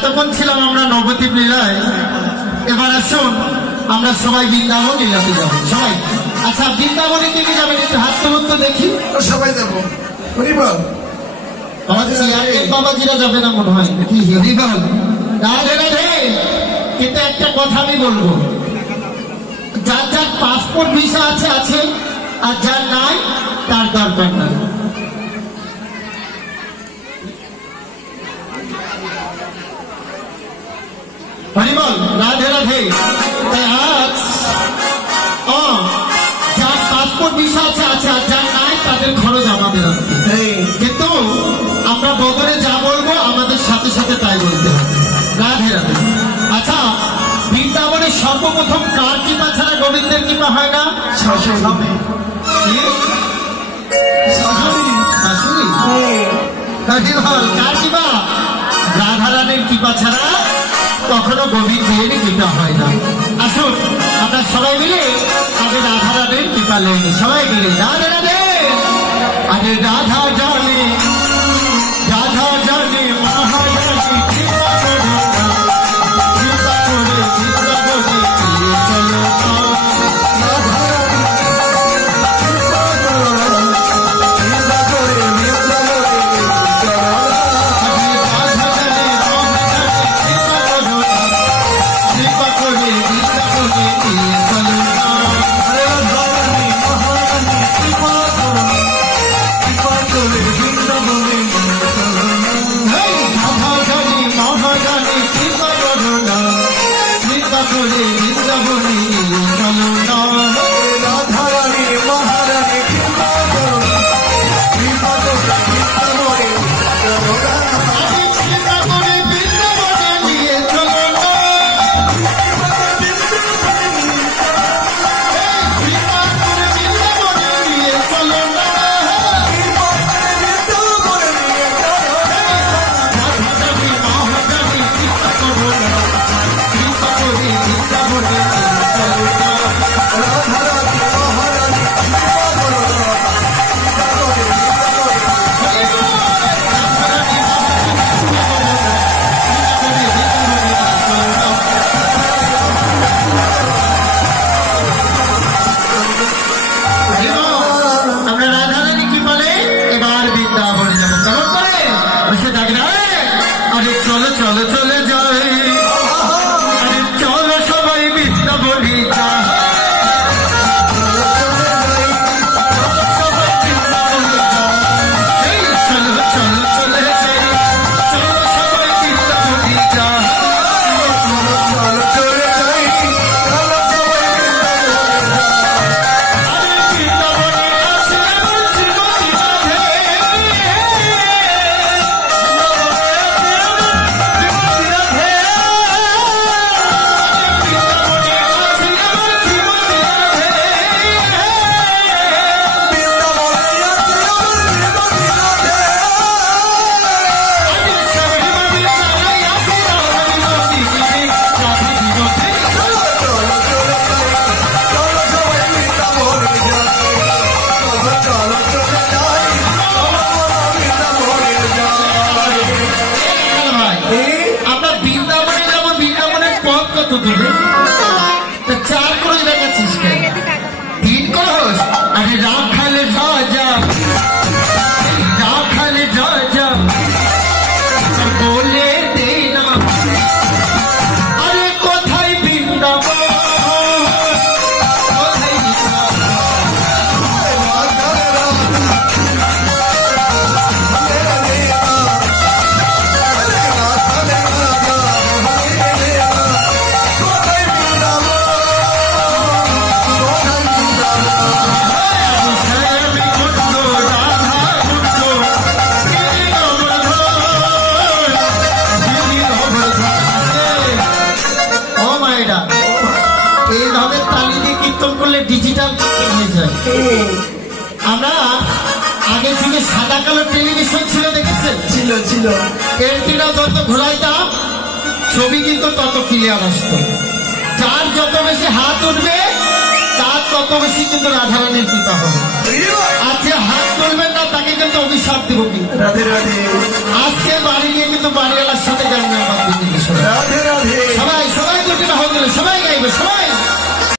এতক্ষণ ছিলাম আমরা নবদ্বীপ লীলায়, এবার আসুন আমরা সবাই বৃন্দাবন লীলাতে যাবো সবাই। আচ্ছা বৃন্দাবনে কে কে যাবেন একটু হাত তুলুন তো দেখি। সবাই যাবো। হরিবল বাবাজিরা যাবে না মনে হয় কি? হরিবল রাধে রাধে। কিন্তু একটা কথা আমি বলবো, যার যার পাসপোর্ট ভিসা আছে আছে, আর যার নাই তার দরকার নাই। হরিবল রাধে রাধে। যার পাসপোর্ট ভিসা আছে আছে, আর যার নাই তাদের খরচ আমাদের আসবে। কিন্তু আমরা বদলে যা বলবো আমাদের সাথে সাথে তাই বলতে হবে। রাধে রাধে। আচ্ছা বৃন্দাবনের সর্বপ্রথম কার কৃপা ছাড়া গোবিন্দের কৃপা হয় না? শাশুড়ি। কার কৃপা? রাধারানীর কৃপা ছাড়া কখনো গোবিন্দের কৃপা হয় না। আসুন আমরা সবাই মিলে আগে রাধারানীর কৃপা লেনি, সবাই মিলে রাধে রাধে। আগে রাধা জানে রাধা জানে মহারানী কৃপা করো না, কৃপা করে বৃন্দাবনে নিয়ে চলো না। আমরা আগে থেকে সাদা কালো টেলিভিশন ছিল, দেখেছেন? ছিল ছিল। এলটিটা যত ঘোরাইতাম ছবি কিন্তু তত ক্লিয়ার আসতো। যার যত বেশি হাত উঠবে তার তত বেশি কিন্তু রাধারানীর কৃপা হবে। আর যে হাত তুলবেন না তাকে কিন্তু অভিশাপ দিব। কিন্তু আজকে বাড়ি নিয়ে কিন্তু বাড়িওয়ালার সাথে যাইনি আমার দিদি। রাধে